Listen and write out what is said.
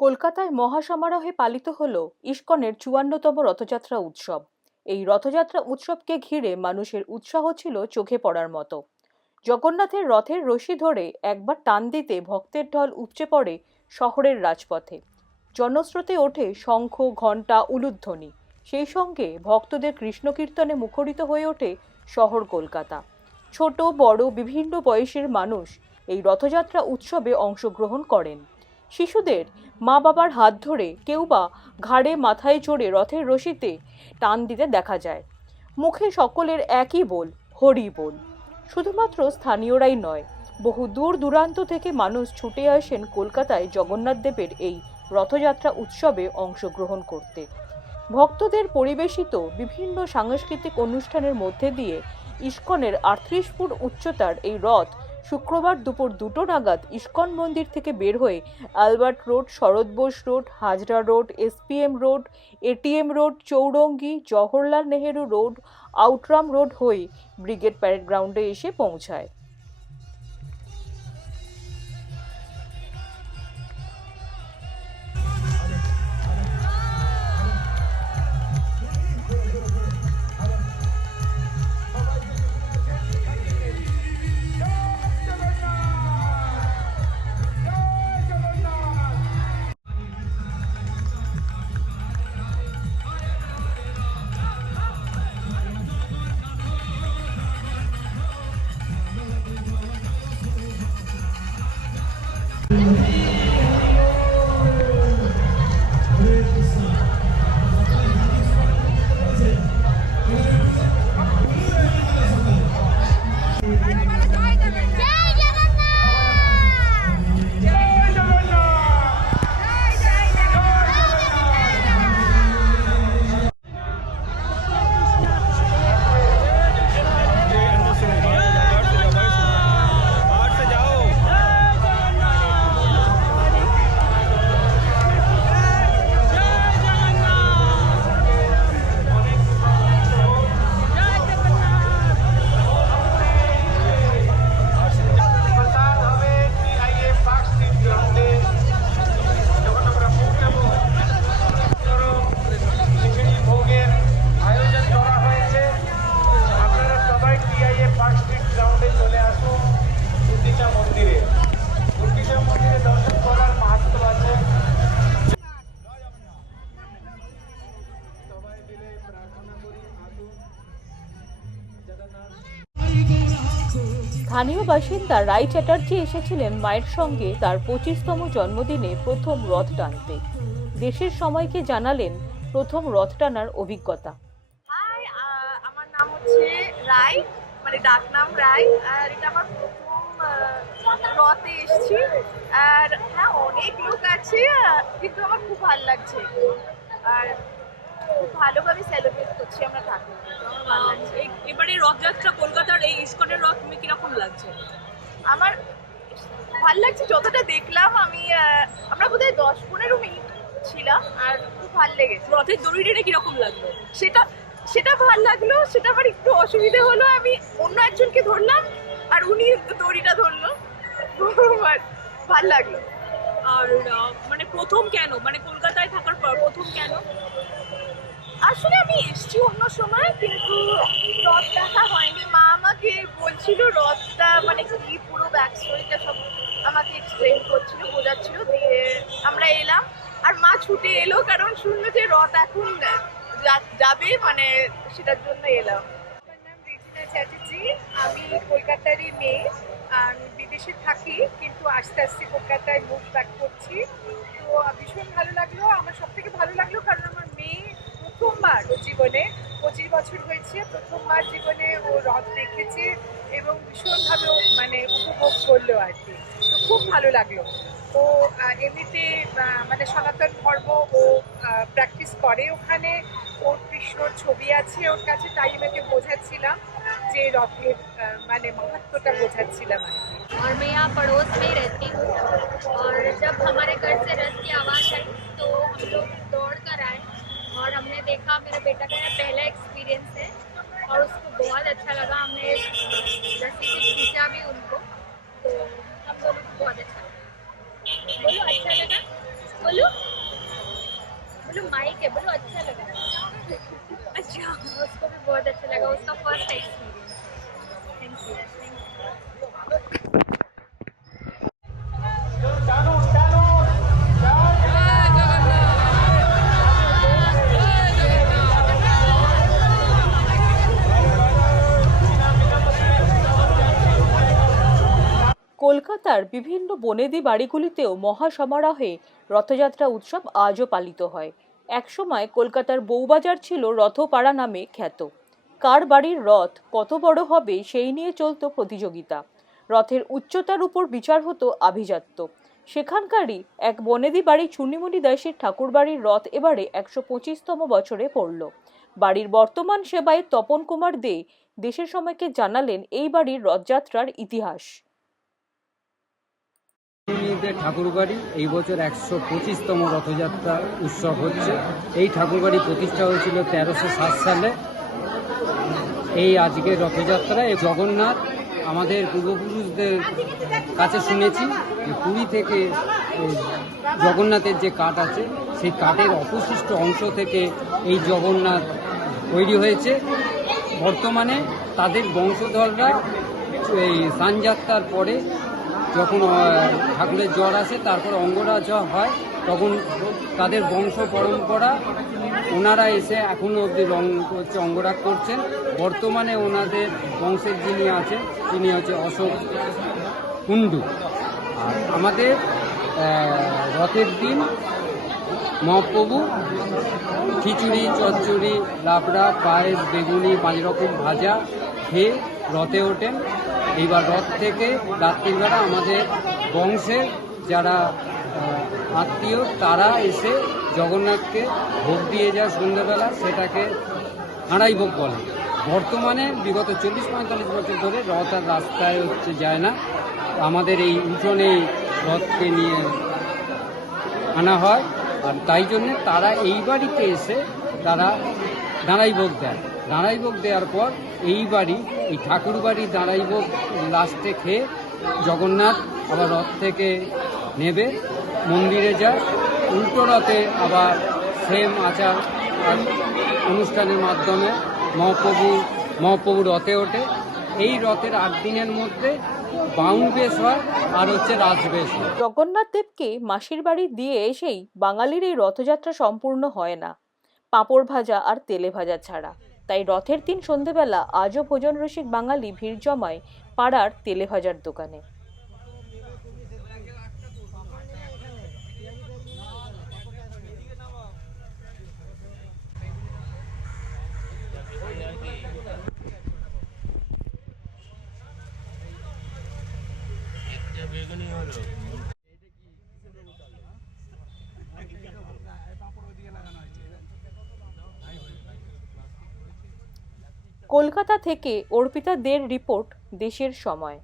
কলকাতায় মহাসমারোহে পালিত হল ইস্কনের চুয়ান্নতম রথযাত্রা উৎসব। এই রথযাত্রা উৎসবকে ঘিরে মানুষের উৎসাহ ছিল চোখে পড়ার মতো। জগন্নাথের রথের রশি ধরে একবার টান দিতে ভক্তের ঢল উপচে পড়ে শহরের রাজপথে। জনস্রোতে ওঠে শঙ্খ, ঘণ্টা, উলুধ্বনি। সেই সঙ্গে ভক্তদের কৃষ্ণকীর্তনে মুখরিত হয়ে ওঠে শহর কলকাতা। ছোট, বড়, বিভিন্ন বয়সের মানুষ এই রথযাত্রা উৎসবে অংশগ্রহণ করেন। শিশুদের মা বাবার হাত ধরে কেউ বা ঘাড়ে, মাথায় চড়ে রথের রশিতে টান দিতে দেখা যায়। মুখে সকলের একই বোল, হরি বোল। শুধুমাত্র স্থানীয়রাই নয়, বহু দূর দূরান্ত থেকে মানুষ ছুটে আসেন কলকাতায় জগন্নাথ দেবের এই রথযাত্রা উৎসবে অংশগ্রহণ করতে। ভক্তদের পরিবেশিত বিভিন্ন সাংস্কৃতিক অনুষ্ঠানের মধ্যে দিয়ে ইস্কনের আটত্রিশ ফুট উচ্চতার এই রথ শুক্রবার দুপুর দুটো নাগাদ ইস্কন মন্দির থেকে বের হয়ে Albert road, Sarat Bose road, Hazra road, SPM road, ATM road, Chowringhee, Jawaharlal Nehru road, Outram road হয়ে ব্রিগেড প্যারেড গ্রাউন্ডে এসে পৌঁছায়। পার্ক স্ট্রিট গ্রাউন্ডে চলে আসুন দুর্গিচা মন্দিরে। দুর্গিচা মন্দিরে দর্শন করার মাহাত্ম আছে। সবাই মিলে প্রার্থনা করি আসুন। স্থানীয় বাসিন্দা রাই চ্যাটার্জি এসেছিলেন মায়ের সঙ্গে তার পঁচিশতম জন্মদিনে প্রথম রথ টানতে। দেশের সময়কে জানালেন প্রথম রথ টানার অভিজ্ঞতা। আমার নাম হচ্ছে রায় মানে ডাক নাম রায় আর এটা আমার প্রথম রথে এসেছি। আর হ্যাঁ অনেক লোক আছে কিন্তু আমার খুব ভালো লাগছে। আর খুব ভালোভাবে সেলিব্রেট করছি আমরা ঠাকুর এবারে রথযাত্রা কলকাতার এই ইস্কনের রথ তুমি কীরকম লাগছে? আমার ভালো লাগছে যতটা দেখলাম আমি আমরা বোধহয় দশ পনেরো মিনিট ছিলাম আর খুব ভালো লেগেছে। রথের দড়ি টেনে কীরকম লাগল? সেটা সেটা ভালো লাগল, সেটা আমার একটু অসুবিধে হলো। আমি অন্য একজনকে ধরলাম, আর উনি দড়িটা ধরলো। ভালো লাগল। আর মানে প্রথম কেন? মানে কলকাতায় থাকার পর প্রথম কেন? আসলে আমি এসছি অন্য সময়, কিন্তু রথ দেখা হয়নি। মা আমাকে বলছিল, রথটা মানে কি, পুরো ব্যাক স্টোরিটা সব আমাকে এক্সপ্লেন করছিল, বোঝাচ্ছিল। দিয়ে আমরা এলাম। আর মা ছুটে এলো, কারণ শুনলো যে রথ এখন যাবে মানে সেটার জন্য এলাম। আমার নাম রেজিনা চ্যাটার্জি, আমি কলকাতারই মেয়ে আমি বিদেশে থাকি, কিন্তু আস্তে আস্তে কলকাতায় মুভ ব্যাক করছি। তো ভীষণ ভালো লাগল। আমার সব থেকে ভালো লাগল কারণ আমার মেয়ে প্রথমবার জীবনে, পঁচিশ বছর হয়েছে, প্রথমবার জীবনে ও রথ দেখেছে এবং ভীষণভাবে মানে উপভোগ করল আর কি। তো, খুব ভালো লাগল। ও আহ, এমনিতে আহ, মানে সনাতন ধর্ম ও প্র্যাকটিস করে ওখানে ওর কৃষ্ণর ছবি আছে ওর কাছে তাই আমাকে বোঝাচ্ছিলাম যে রথের আহ, মানে মাহাত্মটা বোঝাচ্ছিলাম আর কি और मैं यहाँ पड़ोस में ही रहती हूँ और जब हमारे घर से रथ की आवाज़ आई तो हम लोग दौड़ कर आए और हमने देखा मेरे बेटा का यह पहला अच्छा लगा अच्छा उसको भी बहुत अच्छा लगा उसका फर्स्ट एक्सपीरियंस थैंक यू টানুন টানুন কলকাতার বিভিন্ন বনেদি বাড়িগুলিতেও মহাসমারোহে রথযাত্রা উৎসব আজও পালিত হয় একসময় কলকাতার বউবাজার ছিল রথপাড়া নামে খ্যাত। কার বাড়ির রথ কত বড় হবে সেই নিয়ে চলত প্রতিযোগিতা। রথের উচ্চতার উপর বিচার হতো আভিজাত্য। সেখানকারই এক বনেদি বাড়ি চুনিমুনি দাসের ঠাকুরবাড়ির রথ এবারে একশো পঁচিশতম বছরে পড়ল। বাড়ির বর্তমান সেবায় তপন কুমার দে দেশের সময়কে জানালেন এই বাড়ির রথযাত্রার ইতিহাস। ঠাকুর ঠাকুরবাড়ি। এই বছর একশো পঁচিশতম রথযাত্রা উৎসব হচ্ছে। এই ঠাকুরবাড়ি প্রতিষ্ঠা হয়েছিল তেরোশো সাত সালে। এই আজকের রথযাত্রা এই জগন্নাথ, আমাদের পূর্বপুরুষদের কাছে শুনেছি যে পুরী থেকে জগন্নাথের যে কাঠ আছে, সেই কাঠের অবশিষ্ট অংশ থেকে এই জগন্নাথ তৈরি হয়েছে। বর্তমানে তাদের বংশধররা এই সানযাত্রার পরে যখন ঠাকুরের জ্বর আসে, তারপর অঙ্গরাজ হয়, তখন তাদের বংশ পরম্পরা, ওনারা এসে এখনও অবধি রং হচ্ছে অঙ্গরাগ করছেন। বর্তমানে ওনাদের বংশের যিনি আছেন, তিনি হচ্ছে অশোক কুণ্ডু। আর আমাদের রথের দিন মহাপ্রভু খিচুড়ি, চচ্চড়ি, লাবড়া, পায়েস, বেগুনি, পাঁচ রকম ভাজা খেয়ে রথে ওঠেন এইবার রথ থেকে রাত্রিবেলা আমাদের বংশের যারা আত্মীয়, তারা এসে জগন্নাথকে ভোগ দিয়ে যায় সন্ধ্যেবেলা, সেটাকে হাঁড়াই ভোগ বলে। বর্তমানে বিগত চল্লিশ পঁয়তাল্লিশ বছর ধরে রথ আর রাস্তায় হচ্ছে যায় না। আমাদের এই উঠোনে রথকে নিয়ে আনা হয়, আর তাই জন্যে তারা এই বাড়িতে এসে তারা দাঁড়াই ভোগ দেয়। দাঁড়াই ভোগ দেওয়ার পর এই বাড়ি, এই ঠাকুর বাড়ি দাঁড়াই ভোগ লাস্টে খেয়ে জগন্নাথ আবার রথ থেকে নেবে, মন্দিরে যায়। উল্টো রথে আবার সেম আচার অনুষ্ঠানের মাধ্যমে মহাপ্রভু মহাপ্রভু রথে ওঠে। এই রথের আট দিনের মধ্যে হয় আর হচ্ছে জগন্নাথ দেবকে মাসির বাড়ি দিয়ে এসেই বাঙালির এই রথযাত্রা সম্পূর্ণ হয় না। পাঁপড় ভাজা আর তেলে ভাজা ছাড়া। তাই রথের দিন সন্ধেবেলা আজও ভোজন রসিক বাঙালি ভিড় জমায় পাড়ার তেলে ভাজার দোকানে। কলকাতা থেকে অর্পিতা দের রিপোর্ট দেশের সময়।